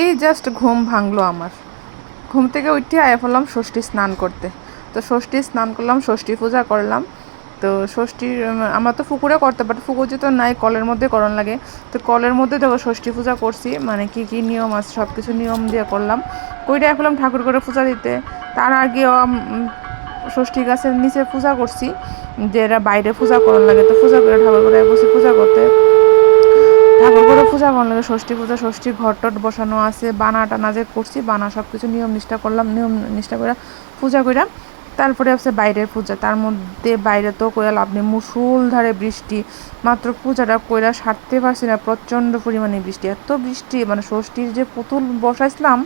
এই জাস্ট ঘুম ভাঙলো আমার। ঘুম থেকে উঠে আয়া পড়লাম ষষ্ঠী স্নান করতে। তো ষষ্ঠী স্নান করলাম, ষষ্ঠী পূজা করলাম। তো ষষ্ঠীর আমরা তো পুকুরে করতে পারি পুকুর তো নাই, কলের মধ্যে করণ লাগে। তো কলের মধ্যে দেখো ষষ্ঠী পূজা করছি মানে কি কি নিয়ম আছে সব কিছু নিয়ম দিয়ে করলাম। কইটা ফেলাম ঠাকুর করে পূজা দিতে। তার আগেও ষষ্ঠী গাছের নিচে পূজা করছি, যে এরা বাইরে পূজা করার লাগে, তো পূজা করে ঠাকুর করে বসে পূজা করতে। ঠাকুর করে পূজা লাগে ষষ্ঠী পূজা, ষষ্ঠী ঘর টট বসানো আছে, বানা টানা যে করছি, বানা সব কিছু নিয়ম নিষ্ঠা করলাম, নিয়ম নিষ্ঠা করে পূজা করে তারপরে আছে বাইরের পূজা। তার মধ্যে বাইরে তো কইরা লাভ নেই মুসুলধারে বৃষ্টি। মাত্র পূজাটা কইরা সারতে পারছি না, প্রচণ্ড পরিমাণে বৃষ্টি। এত বৃষ্টি মানে ষষ্ঠীর যে পুতুল বসাইছিলাম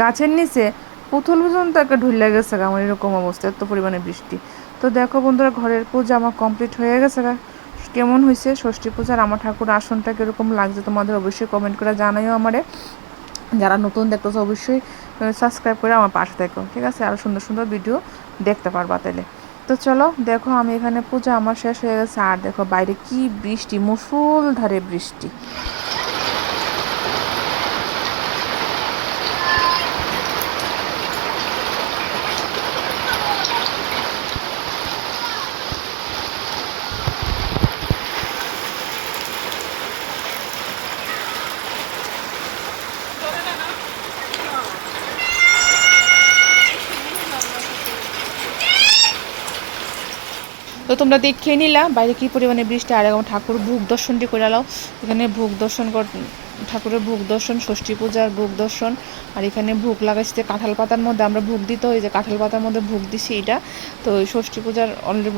গাছের নিচে, পুতুল পর্যন্ত একটা ঢুলে গেছে আমার এরকম অবস্থা, এত পরিমাণে বৃষ্টি। তো দেখো বন্ধুরা, ঘরের পূজা আমার কমপ্লিট হয়ে গেছে। কেমন হয়েছে? ষষ্ঠী পূজার আমার ঠাকুর আসনটা কীরকম লাগছে তোমাদের অবশ্যই কমেন্ট করে জানাইও আমারে। যারা নতুন দেখতেছো অবশ্যই সাবস্ক্রাইব করে আমার পাশে দেখো ঠিক আছে? আরও সুন্দর সুন্দর ভিডিও দেখতে পারবা তাহলে তো চলো, দেখো আমি এখানে পূজা আমার শেষ হয়ে গেছে। আর দেখো বাইরে কি বৃষ্টি, মুসুলধারে বৃষ্টি। তো তোমরা দেখিয়ে নিলা, বাইরে কি পরিমাণে বৃষ্টি, আর এখন ঠাকুর ভোগ দর্শনটি করে নাও এখানে ভোগ দর্শন কর, ঠাকুরের ভোগ দর্শন, ষষ্ঠী পূজার ভোগ দর্শন, আর এখানে ভোগ লাগাইছে যে কাঁঠাল পাতার মধ্যে আমরা ভোগ দিতে হয়, যে কাঁঠাল পাতার মধ্যে ভোগ দিছি এটা তো ওই ষষ্ঠী পূজার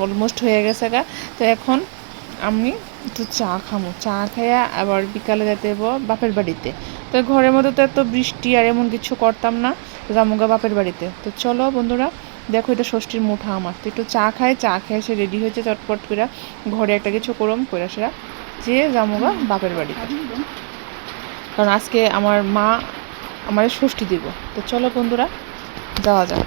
অলমোস্ট হয়ে গেছে গা। তো এখন আমি একটু চা খামো। চা খাইয়া আবার বিকালে যেতে হব বাপের বাড়িতে। তো ঘরের মধ্যে তো এত বৃষ্টি আর এমন কিছু করতাম না তো যামুগা বাপের বাড়িতে। তো চলো বন্ধুরা দেখো, এটা ষষ্ঠীর মুঠা আমার। তো একটু চা খায় চা খেয়ে সে রেডি হয়েছে চটপট করে। ঘরে একটা কিছু করম কইরা সেরা যে যামুগা বাপের বাড়িতে। কারণ আজকে আমার মা আমার ষষ্ঠী দিব। তো চলো বন্ধুরা, যাওয়া যাক।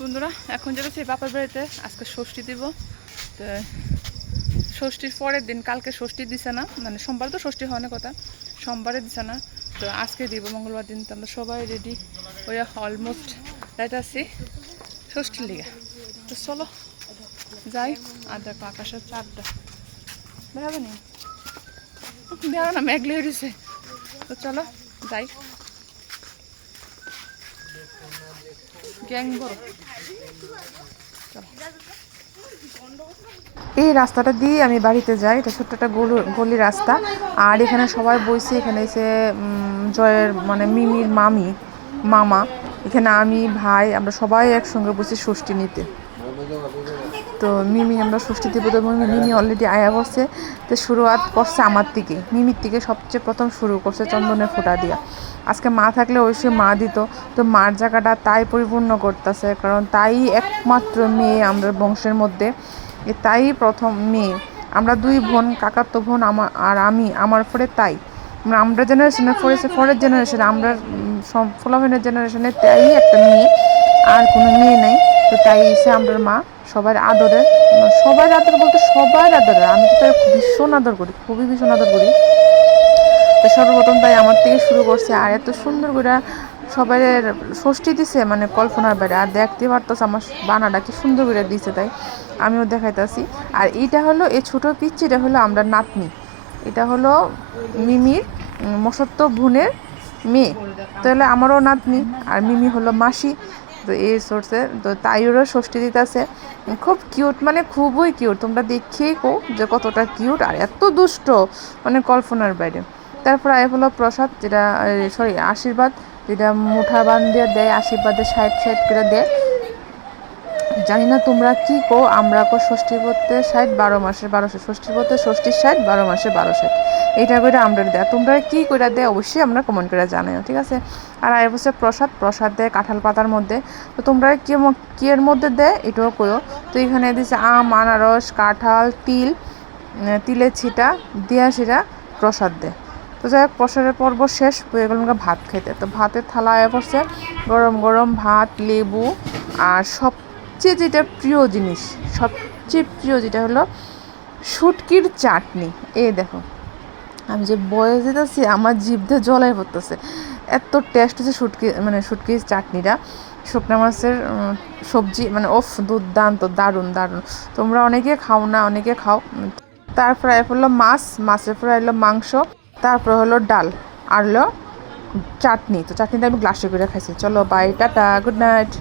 বন্ধুরা, এখন যেটা সেই বাপের বাড়িতে, আজকে ষষ্ঠী দিব। তো ষষ্ঠীর পরের দিন, কালকে ষষ্ঠী দিছে না। মানে সোমবার তো ষষ্ঠী হওয়ার কথা। সোমবারে দিছে না। তো আজকে দিব, মঙ্গলবার দিন। তো আমরা সবাই রেডি ওই অলমোস্ট রাইট আছি ষষ্ঠীর লিগে তো চলো যাই, আর দেখো আকাশের চারটা দেখাবে নি? দেখাবে না মেঘলে হয়েছে তো চলো যাই। গ্যাং বড় এই রাস্তাটা দিয়ে আমি বাড়িতে যাই, এটা ছোট্ট একটা গলি রাস্তা। আর এখানে সবাই বইছে, এখানে এসে জয়ের মানে মিমির মামি। মামা, এখানে আমি, ভাই, আমরা সবাই একসঙ্গে বসে ষষ্ঠী নিতে। তো মিমি আমরা ষষ্ঠী দিব, তো মিমি অলরেডি আয়া করছে। তো শুরুয়াত করছে আমার থেকে মিমির থেকে সবচেয়ে প্রথম শুরু করছে চন্দনের ফোঁটা দিয়া। আজকে মা থাকলে অবশ্যই মা দিত। তো মার জায়গাটা তাই পরিপূর্ণ করতেছে, কারণ তাই একমাত্র মেয়ে আমরা বংশের মধ্যে। তাই প্রথম মেয়ে। আমরা দুই বোন, কাকাতো বোন আমার আর আমি, আমার পরে তাই। আমরা আমরা জেনারেশনে পড়েছে পরের জেনারেশনে আমরা ফোলাফেনের জেনারেশনে তাই একটা মেয়ে, আর কোনো মেয়ে নেই। তো তাই এসে আমার মা সবার আদরে সবার আদর বলতে সবার আদরে, আমি তো তাই ভীষণ আদর করি, খুবই ভীষণ আদর করি। তো সর্বপ্রথম তাই আমার থেকে শুরু করছে, আর এত সুন্দর করে সবাই ষষ্ঠী দিছে মানে কল্পনার বাইরে, আর দেখতে পারতাস আমার বানাটা কি সুন্দর করে দিছে তাই, আমিও দেখাইতাছি। আর এইটা হলো, এই ছোটো পিচ্ছিটা হলো আমরা নাতনি, এটা হলো মিমির মসত্ব বোনের মেয়ে তাহলে আমারও নাতনি আর মিমি হলো মাসি। তো এই সোর্সে তো তাইরও ষষ্ঠী দিতেছে। খুব কিউট মানে খুবই কিউট তোমরা দেখেই কো যে কতটা কিউট আর এত দুষ্ট মানে কল্পনার বাইরে। তারপর আয় হলো প্রসাদ, যেটা সরি আশীর্বাদ, যেটা মুঠা বান দিয়ে দেয় আশীর্বাদের সাইড সাইড করে দেয়। জানি না তোমরা কি কো আমরা কো ষষ্ঠী করতে ষাট বারো মাসের বারোশো ষষ্ঠী করতে ষষ্ঠীর ষাট বারো মাসে বারো এইটা করে আমরা দেয়। তোমরা কি করে দেয় অবশ্যই আমরা কমেন্ট করে জানাই ঠিক আছে? আর আর হচ্ছে প্রসাদ প্রসাদ দেয় কাঁঠাল পাতার মধ্যে। তো তোমরা কি কি এর মধ্যে দেয়? এটাও করো তো এখানে দিচ্ছে আম, আনারস, কাঁঠাল, তিল তিলের ছিটা, দিয়া সেটা প্রসাদ দেয়। তো যাই হোক, প্রসাদের পর্ব শেষ, হয়ে গেল ভাত খেতে তো ভাতের থালা আয়া পড়ছে, গরম গরম ভাত, লেবু, আর সবচেয়ে যেটা প্রিয় জিনিস, সবচেয়ে প্রিয় যেটা হলো শুটকির চাটনি। এই দেখো। আমি যে বয়ে যেতেছি, আমার জিভ জলাই পড়তেছে। এত টেস্ট হচ্ছে শুটকি মানে শুটকি চাটনিটা। শুকনা মাছের সবজি মানে ওফ, দুর্দান্ত, দারুণ দারুণ। তোমরা অনেকে খাও না, অনেকে খাও। তারপরে হলো মাছ, মাছের পরে এলো মাংস, তারপর হলো ডাল আর হলো চাটনি। তো চাটনিটা আমি গ্লাসে করে খাইছি। চলো বাই টাটা গুড নাইট